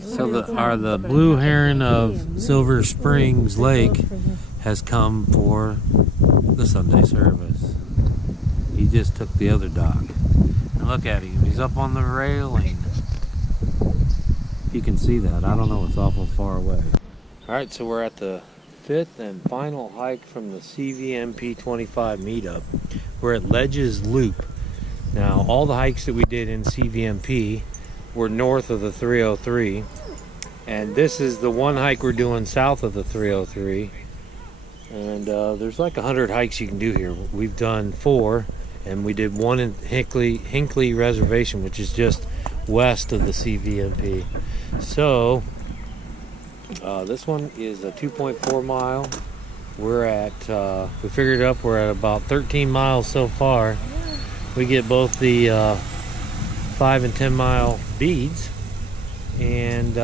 So the blue heron of Silver Springs Lake has come for the Sunday service. He just took the other dog. And look at him, he's up on the railing. You can see that. I don't know, it's awful far away. Alright, so we're at the fifth and final hike from the CVMP 25 meetup. We're at Ledges Loop. Now, all the hikes that we did in CVMP were north of the 303. And this is the one hike we're doing south of the 303. And there's like 100 hikes you can do here. We've done 4, and we did one in Hinckley Reservation, which is just west of the CVMP. So this one is a 2.4 mile. We're at we figured it up, we're at about 13 miles so far. We get both the 5 and 10 mile beads, and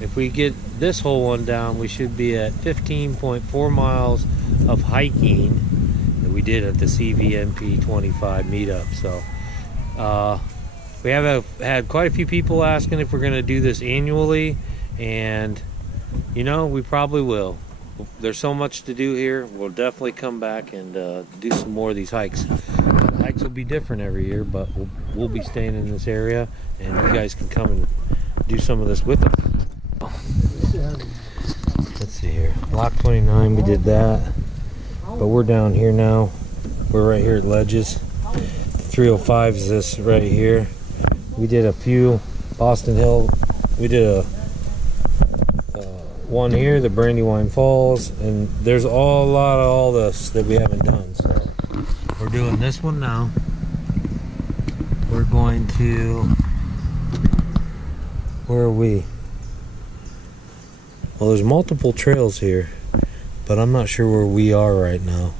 if we get this whole one down, we should be at 15.4 miles of hiking that we did at the CVMP 25 meetup. So we have had quite a few people asking if we're going to do this annually, and you know, we probably will. There's so much to do here. We'll definitely come back and do some more of these hikes. The hikes will be different every year, but we'll be staying in this area, and you guys can come and do some of this with us. Let's see here. Block 29, we did that, but we're down here now. We're right here at Ledges. 305 is this right here. We did a few Boston Hill. We did a one here, the Brandywine Falls, and there's a lot of all this that we haven't done. So we're doing this one now. We're going to, where are we? Well, there's multiple trails here, but I'm not sure where we are right now.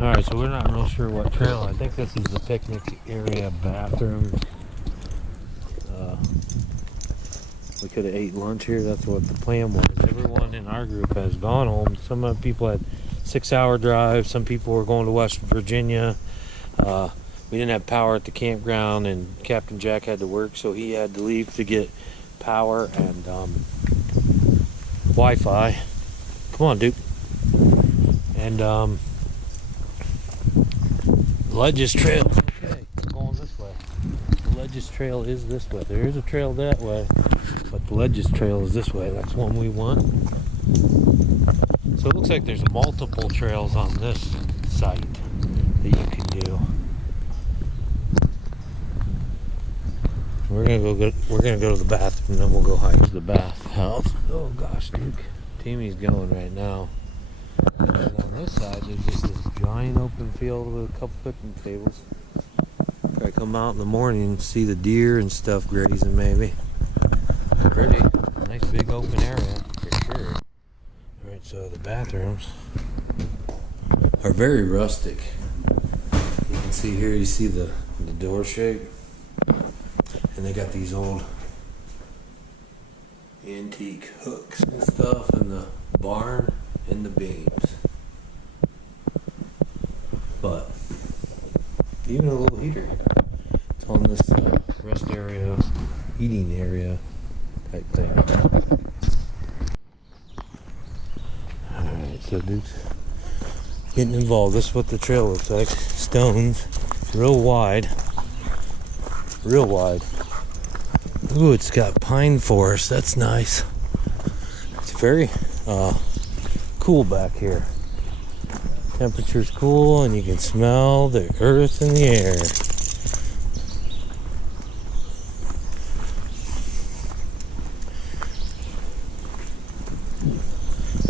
Alright, so we're not real sure what trail. I think this is the picnic area bathroom. We could have ate lunch here. That's what the plan was. Everyone in our group has gone home. Some of the people had 6-hour drives. Some people were going to West Virginia. We didn't have power at the campground, and Captain Jack had to work, so he had to leave to get power and Wi-Fi. Come on, Duke. And Ledges Trail. Okay, we're going this way. The Ledges Trail is this way. There is a trail that way, but the Ledges Trail is this way. That's one we want. So it looks like there's multiple trails on this site that you can do. We're gonna go to the bathroom, and then we'll go hike to the bathhouse. Oh gosh, Duke. Timmy's going right now. And on this side, there's just this giant open field with a couple picnic tables. I come out in the morning and see the deer and stuff grazing, maybe. Pretty nice big open area for sure. Alright, so the bathrooms are very rustic. You can see here, you see the door shape, and they got these old antique hooks and stuff in the barn and the beams. But even a little heater. It's on this rest area, eating area type thing. Alright, so dudes, getting involved. This is what the trail looks like. Stones, real wide. Real wide. Ooh, it's got pine forest. That's nice. It's very cool back here. Temperature's cool, and you can smell the earth in the air.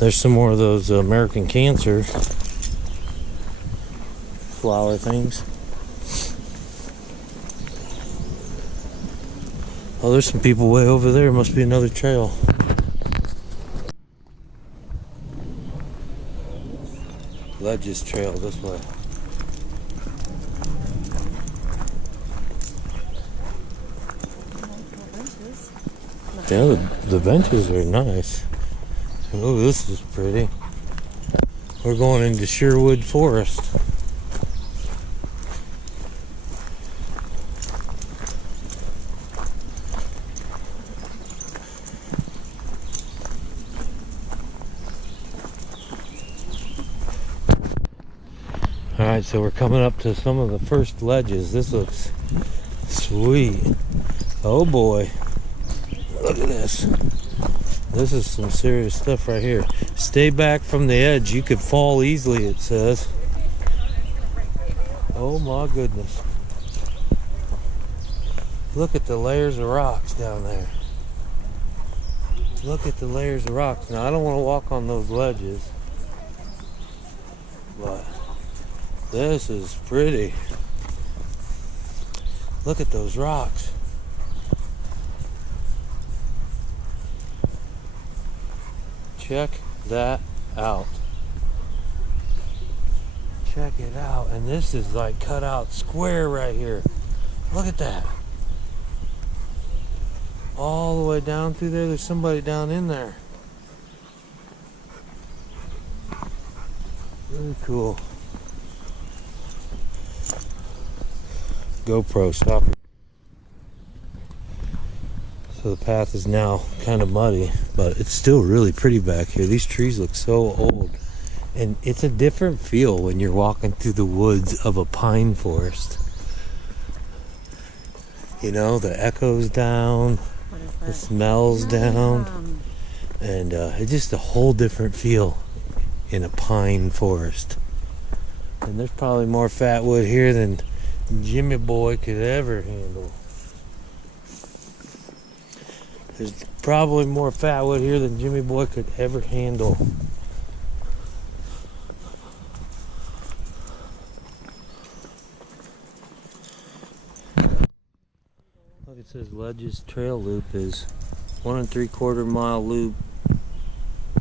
There's some more of those American Cancer flower things. Oh, there's some people way over there. Must be another trail. Ledges Trail this way. Yeah, the benches are nice. Oh, this is pretty. We're going into Sherwood Forest. Alright, so we're coming up to some of the first ledges. This looks sweet. Oh boy. Look at this. This is some serious stuff right here. Stay back from the edge. You could fall easily, it says. Oh my goodness. Look at the layers of rocks down there. Look at the layers of rocks. Now, I don't want to walk on those ledges, but this is pretty. Look at those rocks. Check that out. Check it out. And this is like cut out square right here. Look at that. All the way down through there. There's somebody down in there. Really cool. GoPro, stop it. So the path is now kind of muddy, but it's still really pretty back here. These trees look so old. And it's a different feel when you're walking through the woods of a pine forest. You know, the echoes down, the smells down, and it's just a whole different feel in a pine forest. And there's probably more fat wood here than Jimmy Boy could ever handle. There's probably more fat wood here than Jimmy Boy could ever handle. Look, it says Ledges Trail Loop is 1 3/4 mile loop.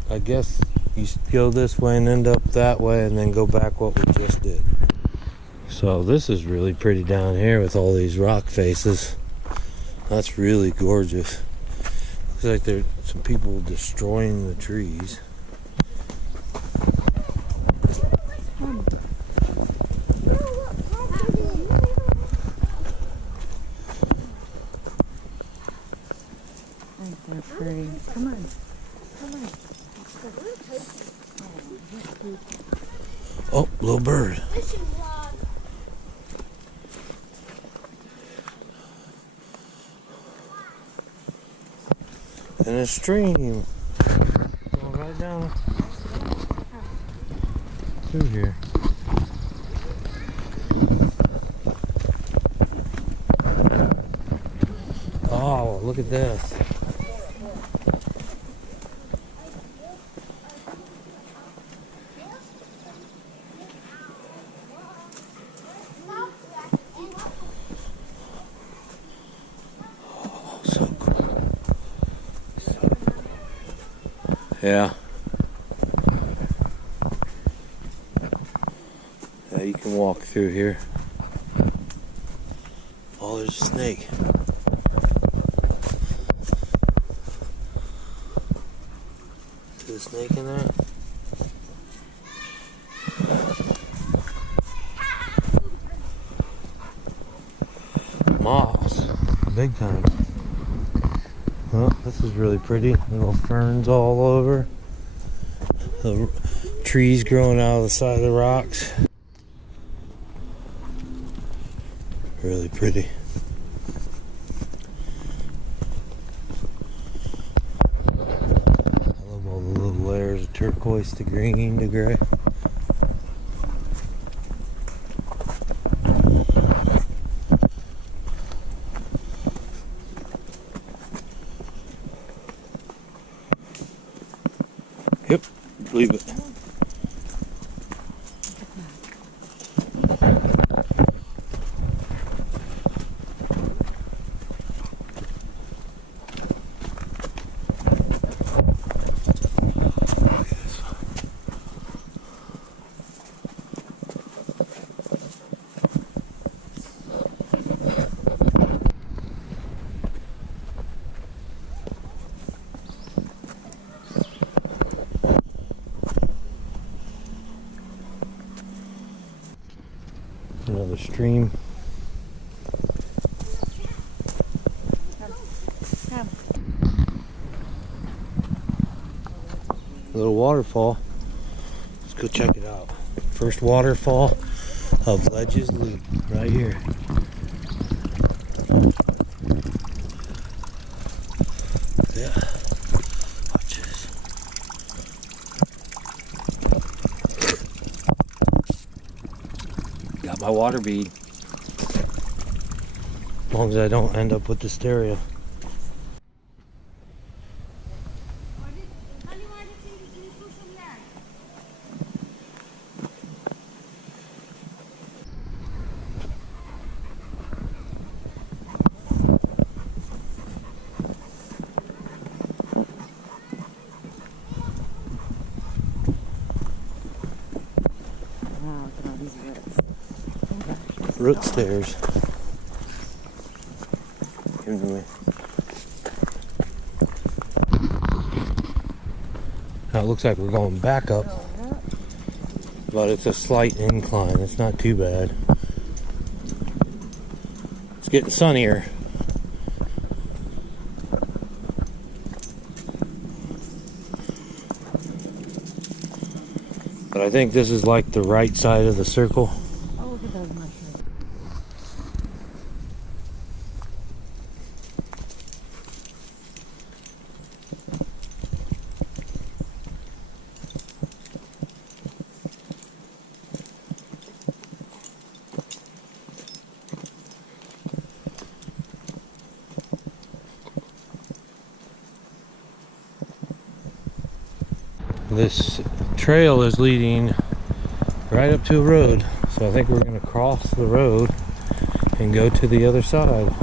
I guess you go this way and end up that way and then go back what we just did. So this is really pretty down here with all these rock faces. That's really gorgeous. Looks like there's some people destroying the trees. They're pretty. Come on. Come on. Oh, little bird. And a stream going right down through here. Oh, look at this. Yeah. Yeah, you can walk through here. Oh, there's a snake. Is there a snake in there? Moss. Big time. Oh, this is really pretty. Little ferns all over. The trees growing out of the side of the rocks. Really pretty. I love all the little layers of turquoise to green to gray. Yep, leave it. Another stream. Come. A little waterfall. Let's go check it out. First waterfall of Ledges Loop right here. Yeah. Watch this. Got my water bead. As long as I don't end up with the stereo. Root stairs. Give them to me. Now it looks like we're going back up, but it's a slight incline. It's not too bad. It's getting sunnier. But I think this is like the right side of the circle. Oh, look at those mushrooms. This trail is leading right up to a road, so I think we're going to cross the road and go to the other side.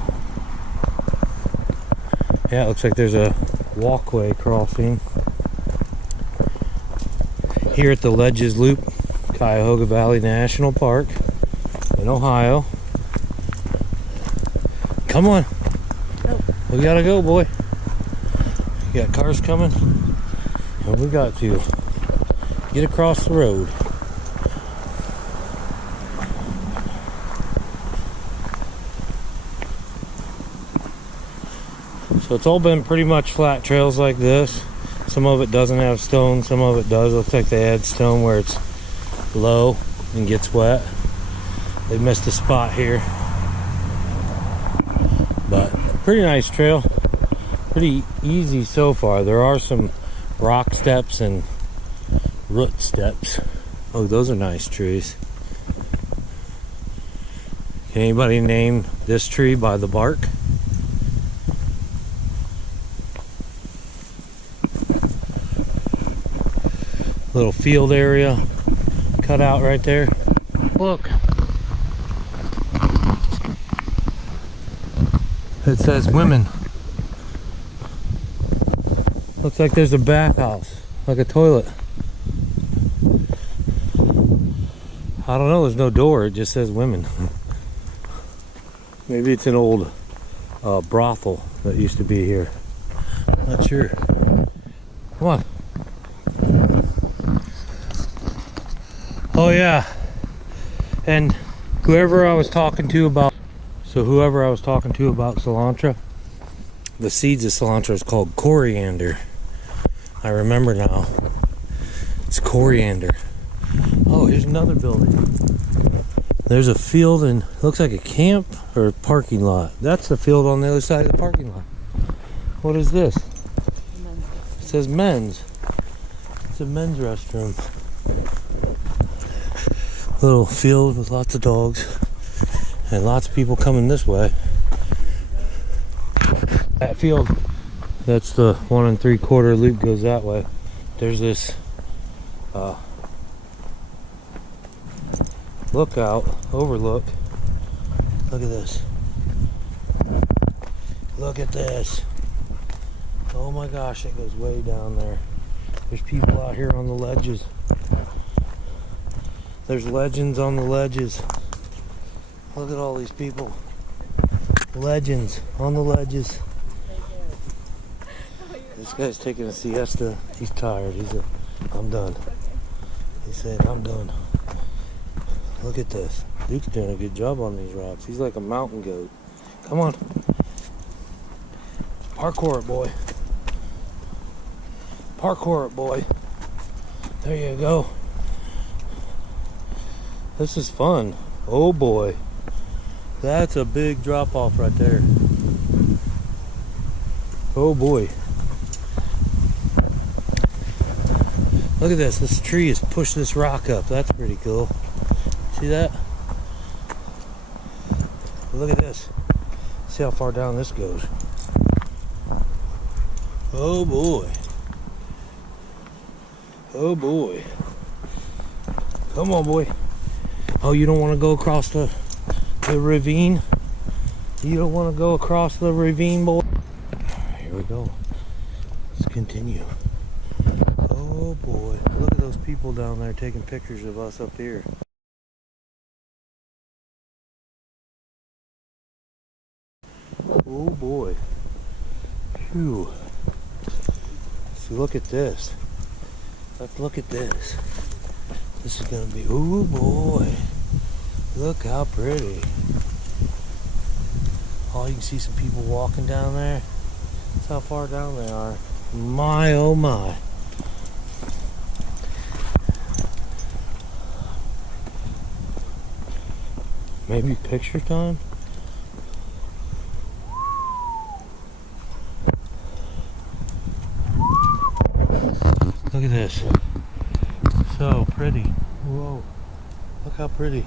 Yeah, it looks like there's a walkway crossing here at the Ledges Loop, Cuyahoga Valley National Park in Ohio. Come on, we gotta go, boy. You got cars coming? And we got to get across the road. So it's all been pretty much flat trails like this. Some of it doesn't have stone, some of it does. Looks like they add stone where it's low and gets wet. They missed a spot here. But pretty nice trail. Pretty easy so far. There are some rock steps and root steps. Oh, those are nice trees. Can anybody name this tree by the bark? Little field area cut out right there. Look. It says women. Looks like there's a bathhouse, like a toilet. I don't know, there's no door, it just says women. Maybe it's an old brothel that used to be here. Not sure. Come on. Oh yeah. And whoever I was talking to about cilantro, the seeds of cilantro is called coriander. I remember now. It's coriander. Oh, here's another building. There's a field and looks like a camp or a parking lot. That's the field on the other side of the parking lot. What is this? It says men's. It's a men's restroom. Little field with lots of dogs and lots of people coming this way. That field, that's the 1 3/4 loop, goes that way. There's this overlook. Look at this. Look at this. Oh my gosh, it goes way down there. There's people out here on the ledges. There's legends on the ledges. Look at all these people. Legends on the ledges. This guy's taking a siesta. He's tired. He said, I'm done. He said, I'm done. Look at this. Duke's doing a good job on these rocks. He's like a mountain goat. Come on. Parkour it, boy. Parkour it, boy. There you go. This is fun. Oh boy. That's a big drop off right there. Oh boy. Look at this. This tree has pushed this rock up. That's pretty cool. See that? Look at this. See how far down this goes. Oh boy. Oh boy. Come on, boy. Oh, you don't want to go across the ravine? You don't want to go across the ravine, boy? Here we go. Let's continue. Oh boy. Look at those people down there taking pictures of us up here. Oh boy. Phew. So look at this. Let's look at this. This is gonna be, oh boy. Look how pretty. Oh, you can see some people walking down there. That's how far down they are. My oh my. Maybe picture time? Look at this. So pretty. Whoa. Look how pretty.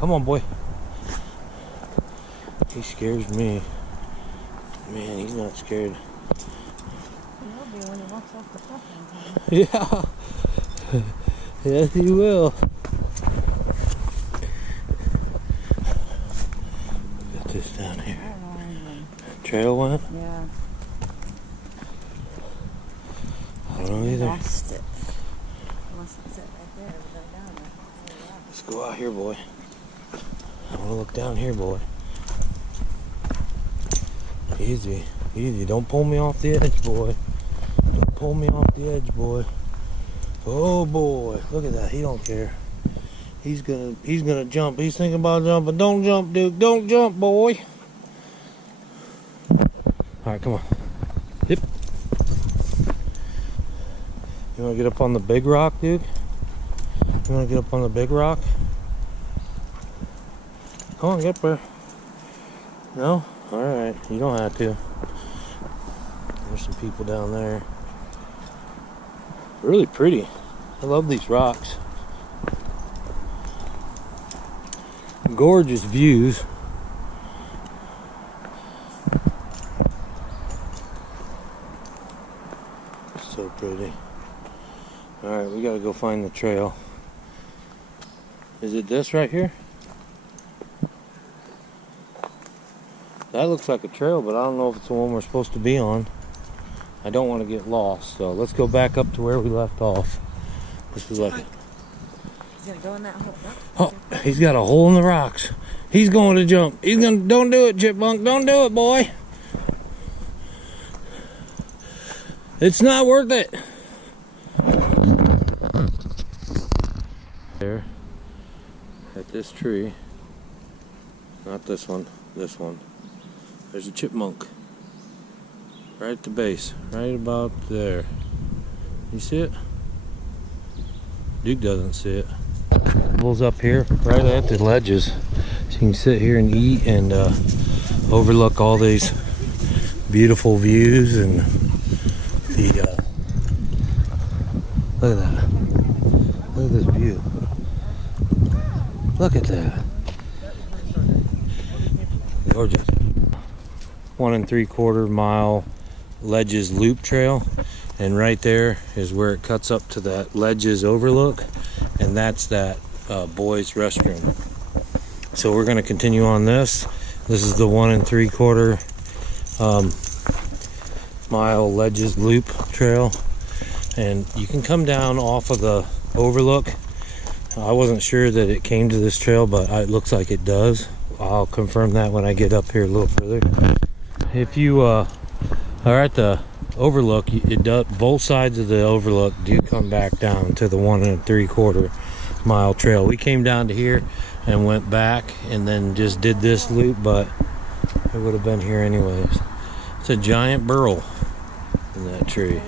Come on, boy. He scares me. Man, he's not scared. He will be when he walks off the platform. Yeah. Yes, he will. Got this down here. I don't know anything. Trail went? Yeah. I don't know either. Lost it. Unless it's it right there. It was right down there. Oh, yeah. Let's go out here, boy. I want to look down here, boy. Easy, easy. Don't pull me off the edge, boy. Don't pull me off the edge, boy. Oh boy, look at that. He don't care. He's gonna jump. He's thinking about jumping. Don't jump, Duke. Don't jump, boy. All right, come on. Yep. You wanna get up on the big rock, Duke? You wanna get up on the big rock? Come on, get up there. No? All right. You don't have to. There's some people down there. Really pretty. I love these rocks. Gorgeous views. So pretty. Alright, we gotta go find the trail. Is it this right here? That looks like a trail, but I don't know if it's the one we're supposed to be on. I don't want to get lost, so let's go back up to where we left off. This is like, He's gonna go in that hole. oh, he's got a hole in the rocks. He's going to jump. He's gonna, don't do it, chipmunk. Don't do it, boy. It's not worth it. There, at this tree, not this one, this one. There's a chipmunk. Right at the base, right about there. You see it? Duke doesn't see it. Bulls up here, right at the ledges. So you can sit here and eat and overlook all these beautiful views and the look at that. Look at this view. Look at that. Gorgeous. 1 3/4 mile Ledges Loop Trail, and right there is where it cuts up to that Ledges overlook, and that's that boys restroom. So we're going to continue on this. This is the 1 3/4 mile Ledges Loop Trail, and you can come down off of the overlook. I wasn't sure that it came to this trail, but it looks like it does. I'll confirm that when I get up here a little further. If you are at the overlook, it does, both sides of the overlook do come back down to the 1 3/4 mile trail. We came down to here and went back and then just did this loop, but it would have been here anyways. It's a giant burl in that tree.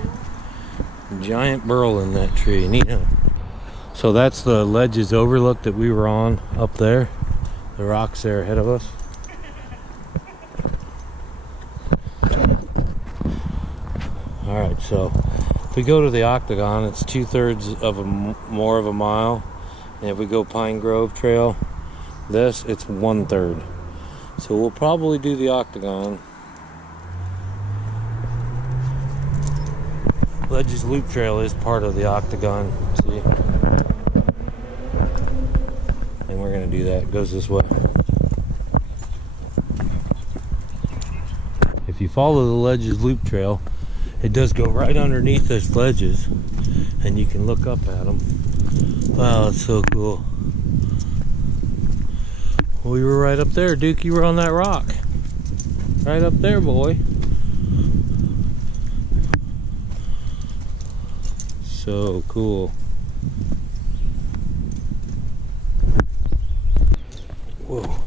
Giant burl in that tree. Neat, huh? So that's the ledges overlook that we were on up there. The rocks there ahead of us. Alright, so if we go to the Octagon, it's 2/3 of more of a mile. And if we go Pine Grove Trail, it's 1/3. So we'll probably do the Octagon. Ledges Loop Trail is part of the Octagon, see? And we're going to do that. It goes this way. If you follow the Ledges Loop Trail, it does go right underneath those ledges, and you can look up at them. Wow, it's so cool. We were right up there, Duke. You were on that rock. Right up there, boy. So cool. Whoa.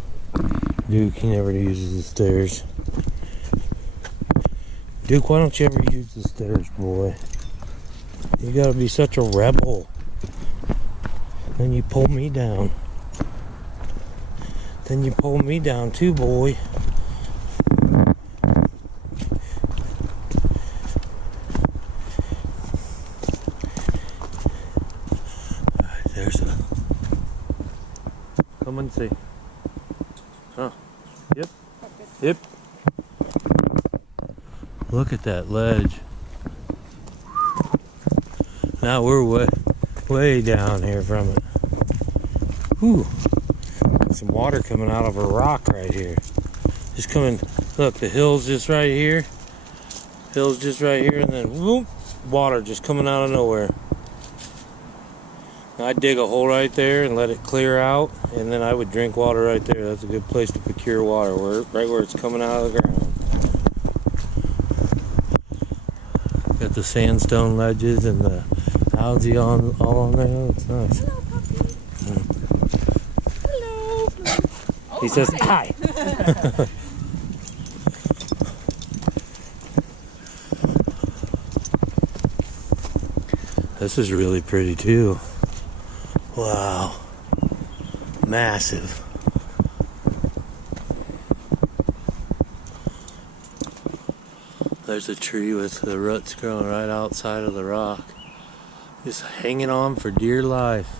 Duke, he never uses the stairs. Duke, why don't you ever use the stairs, boy? You gotta be such a rebel. Then you pull me down. Then you pull me down too, boy. Alright, there's a... Come and see. Huh. Yep. Yep. Look at that ledge. Now we're way down here from it. Whew. Some water coming out of a rock right here. Just coming, look, the hill's just right here. Hill's just right here, and then whoop, water just coming out of nowhere. I'd dig a hole right there and let it clear out, and then I would drink water right there. That's a good place to procure water, right where it's coming out of the ground. Got the sandstone ledges and the algae all on there. It's nice. Hello, puppy. Hello. He says hi. This is really pretty too. Wow. Massive. There's a tree with the roots growing right outside of the rock. Just hanging on for dear life.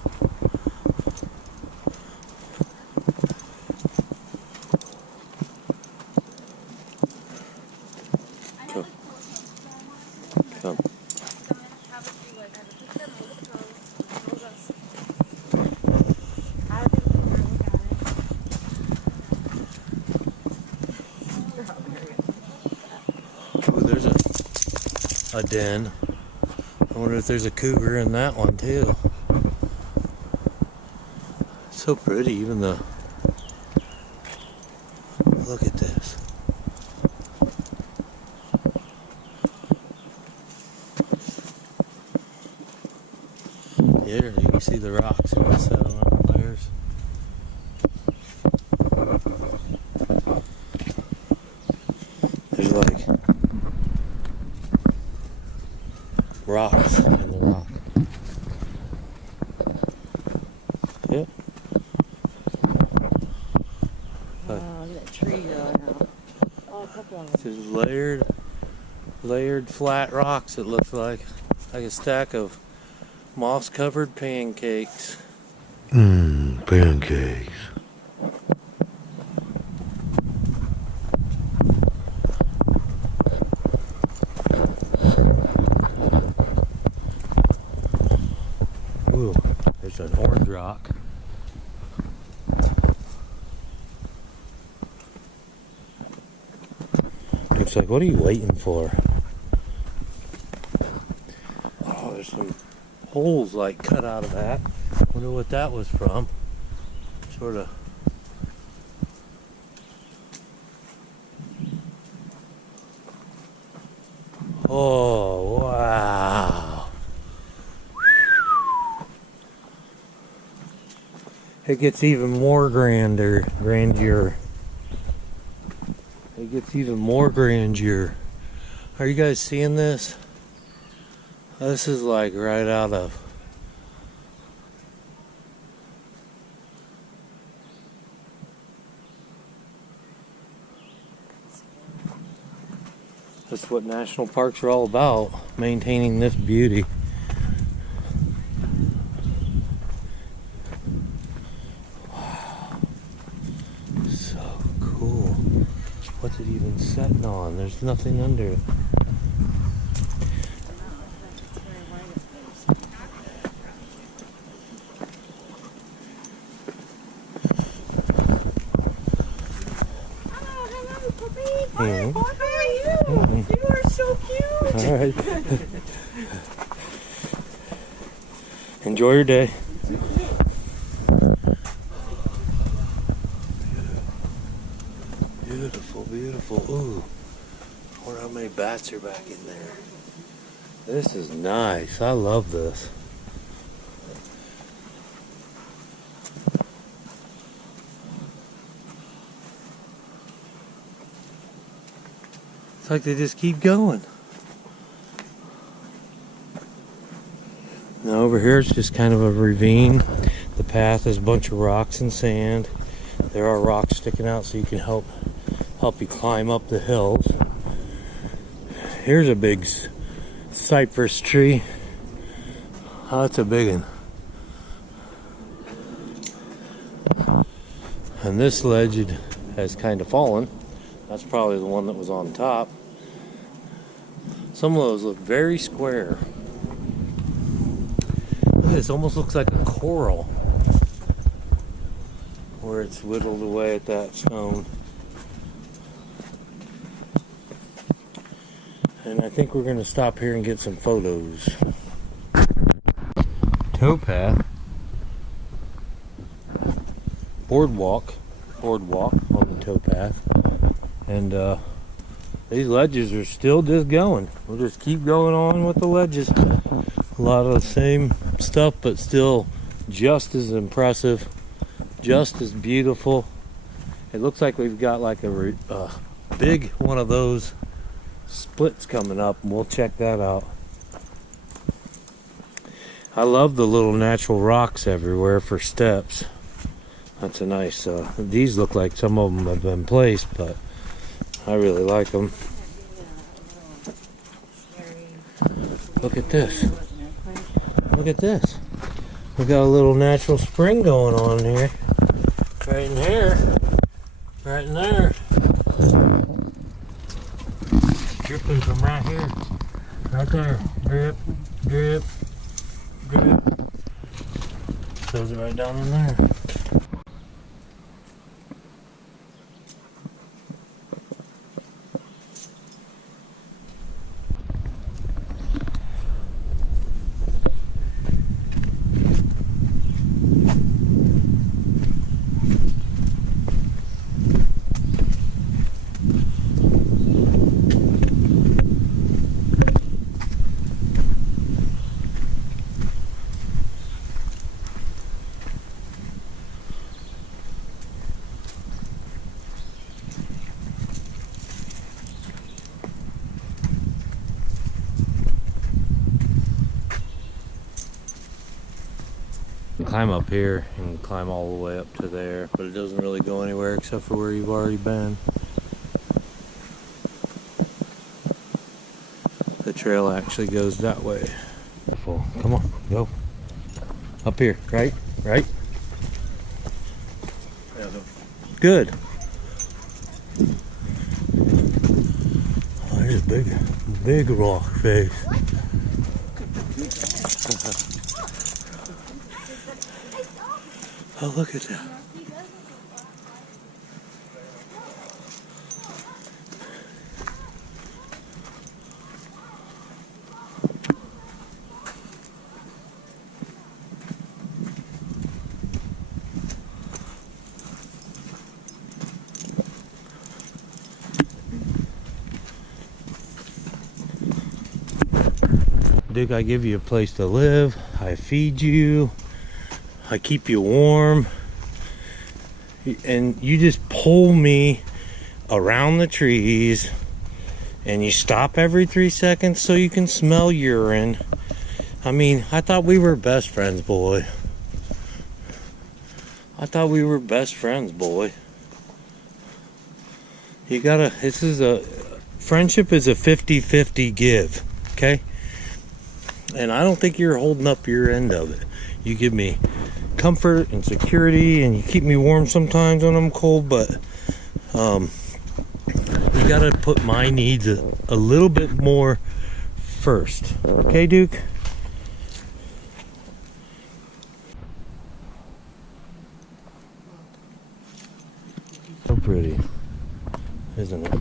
Come. Come. Ooh, there's a den. I wonder if there's a cougar in that one too. It's so pretty, even the... Look at this. Here, you can see the rocks in the settlement layers. There's like rocks in the rock. Yep. Oh, look at that tree growing out. Oh, a couple of them. Just layered flat rocks. It looks like a stack of moss-covered pancakes. Pancakes. Ooh, there's an orange rock. Looks like, what are you waiting for? Oh, there's some holes like cut out of that. Wonder what that was from. Sort of. Oh, wow. It gets even more grandeur. It gets even more grandeur. Are you guys seeing this? This is like right out of That's what national parks are all about, maintaining this beauty. Wow. So cool. What's it even setting on? There's nothing under it. Hi, how are you? You are so cute. All right. Enjoy your day. Beautiful, beautiful. Ooh. I wonder how many bats are back in there. This is nice. I love this. It's like they just keep going. Now over here it's just kind of a ravine. The path is a bunch of rocks and sand. There are rocks sticking out so you can help you climb up the hills. Here's a big cypress tree. Oh, that's a big one. And this ledge has kind of fallen. That's probably the one that was on top. Some of those look very square. Look at this, almost looks like a coral where it's whittled away at that stone. And I think we're going to stop here and get some photos. Towpath. Boardwalk on the towpath. And these ledges are still just going. We'll just keep going on with the ledges. A lot of the same stuff, but still just as impressive, just as beautiful. It looks like we've got like a big one of those splits coming up, and we'll check that out. I love the little natural rocks everywhere for steps. That's a nice, these look like some of them have been placed, but I really like them. Look at this. Look at this. We got a little natural spring going on here. Right in here. Right in there. Dripping from right here. Right there. Drip, drip, drip. Goes right down in there. Climb up here and climb all the way up to there, but it doesn't really go anywhere except for where you've already been. The trail actually goes that way. Come on, go. Up here, right? Right? Good. Oh, there's a big rock face. Oh, look at that. Duke, I give you a place to live. I feed you. I keep you warm, and you just pull me around the trees, and you stop every 3 seconds so you can smell urine. I mean, I thought we were best friends, boy. I thought we were best friends, boy. You gotta, this is friendship is a 50-50 give, okay? And I don't think you're holding up your end of it. You give me comfort and security, and you keep me warm sometimes when I'm cold, but you gotta put my needs a little bit more first. Okay, Duke? So pretty, isn't it?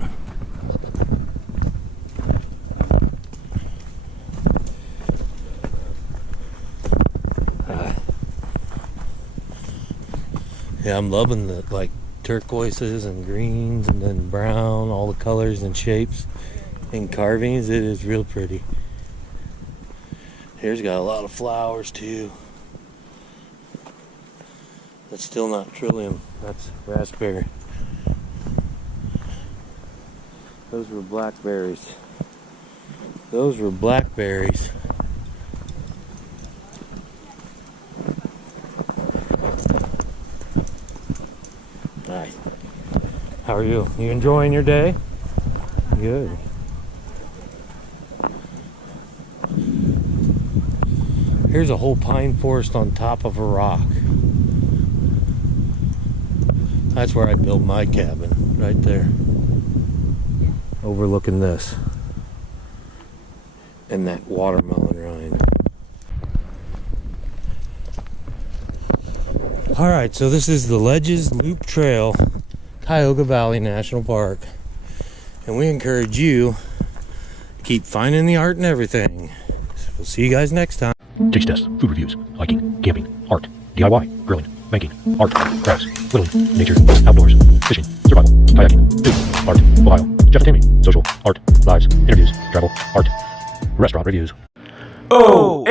Yeah, I'm loving the like turquoises and greens and then brown, all the colors and shapes and carvings. It is real pretty. Here's got a lot of flowers too. That's still not trillium. That's raspberry. Those were blackberries. Those were blackberries. Nice. How are you? You enjoying your day? Good. Here's a whole pine forest on top of a rock. That's where I built my cabin, right there. Overlooking this. And that watermelon rind. Alright, so this is the Ledges Loop Trail, Cuyahoga Valley National Park. And we encourage you to keep finding the art in everything. So we'll see you guys next time. Taste tests, food reviews, hiking, camping, art, DIY, grilling, banking, art, crafts, whittling, nature, outdoors, fishing, survival, kayaking, food, art, Ohio, Jeff and Tammy, social, art, lives, interviews, travel, art, restaurant reviews. OHIO!